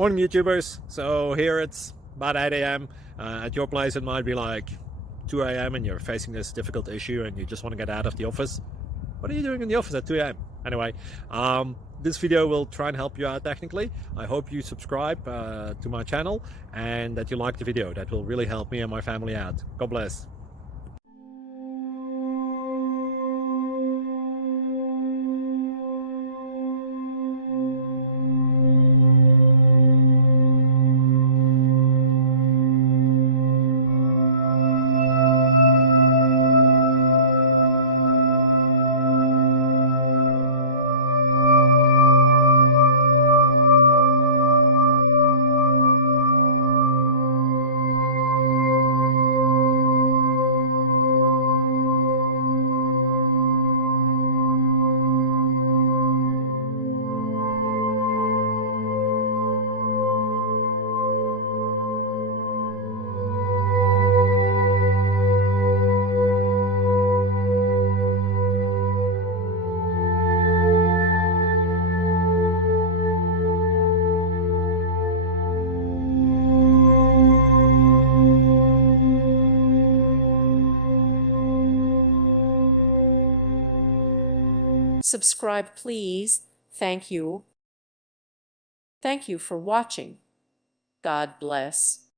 Morning YouTubers. So here it's about 8 a.m. At your place it might be like 2 a.m. and you're facing this difficult issue and you just want to get out of the office. What are you doing in the office at 2 a.m.? Anyway, this video will try and help you out technically. I hope you subscribe to my channel and that you like the video. That will really help me and my family out. God bless. Subscribe, please. Thank you. Thank you for watching. God bless.